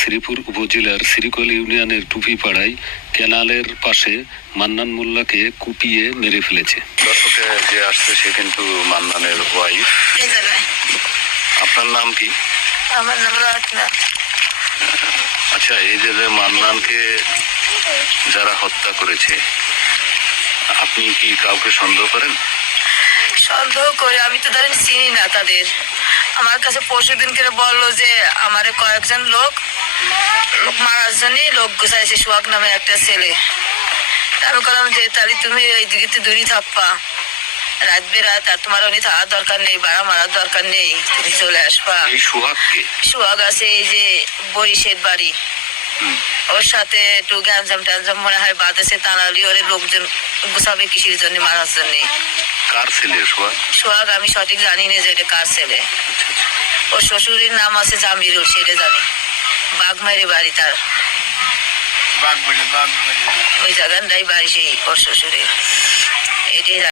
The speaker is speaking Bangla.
শ্রীপুর উপজেলার শ্রীকল ইউনিয়নের টুপিপাড়ায় কেনালের পাশে মান্নান মোল্লাকে কুপিয়ে মেরে ফেলেছে। দর্শকে যে আসছে সে কিন্তু মান্নানের ওয়াইফ। আপনার নাম কি? আমার নাম রত্না। আচ্ছা, এই যে মান্নানকে যারা হত্যা করেছে, আপনি কি কাউকে সন্দেহ করেন? সন্দেহ করে, আমি তো ধরেন চিনি না তাদের। আমার কাছে পরশুদিন করে বললো যে আমারে কয়েকজন লোক মারার জন্যই লোক গুছাইছে, সোহাগ নামে একটা ছেলে। আমি বললাম যে তাহলে তুমি এই দিকে দূরই থাকবা, রাত বেরাত, আর তোমার উনি থাকার দরকার নেই, ভাড়া মারার দরকার নেই, তুমি চলে আসবা। সোহাগ আছে এই যে বরিশের বাড়ি, ওর সাথে একটু গ্যাঞ্জাম ট্যাঞ্জাম মনে হয় বাঁধেছে, তাড়ালি ওর লোকজন গুছাবে কিসের জন্য, মারার জন্য। কার ছেলে সোহাগ? আমি সঠিক জানি না যে এটা কার ছেলে। ওর শ্বশুরের নাম আছে জামিরুল, সেটা জানি। বাঘমারি বাড়ি তার, ওই জায়গাটাই বাড়ি সেই ওর শ্বশুরের, এটাই।